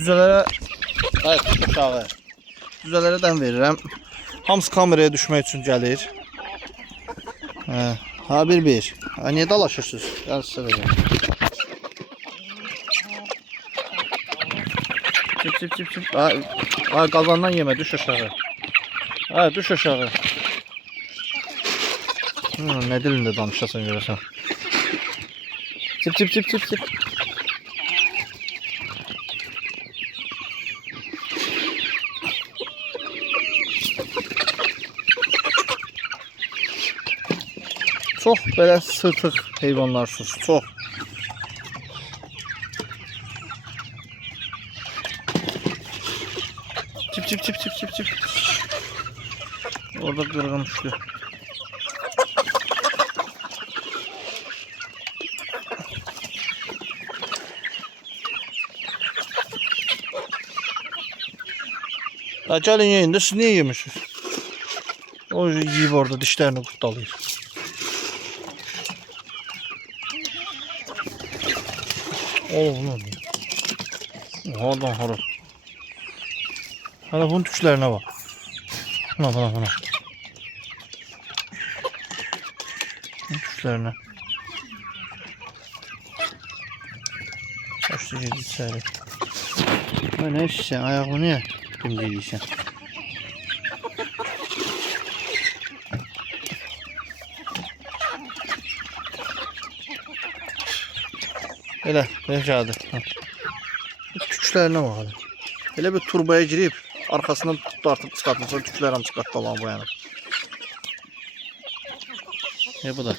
Düzələrə aşağı. Düzələrə dən verirəm. Hamısı kameraya düşmək üçün gəlir. Ha bir. Niyə dalaşırsınız? Gəl sizə verəm. Çıp. Ay qazandan yemə, düş aşağı. Düş aşağı. Nə dilində danışasan görəsən. Çıp. Çox belə sırtıq heyvanlarsınız, çox. Çıp. Orada qırğın düşdü. Gəlin yeyin də, siz niyə yemişsiniz? O yiyib orada dişlərini qurtdalayır. Oğlum. Oradan hara. Hala bunun tüklərine bak. Buna. Bunun tüklərine. Başlı gedi içeri. Ne işsən? Ayağımı niye dimdiyirsən? Elə gəldi. Tüklərine bak. Elə bir turbaya girib arkasından dartıb çıxartmışlar, tüklər hamısı qatdalanıb boyanıb. Bu da.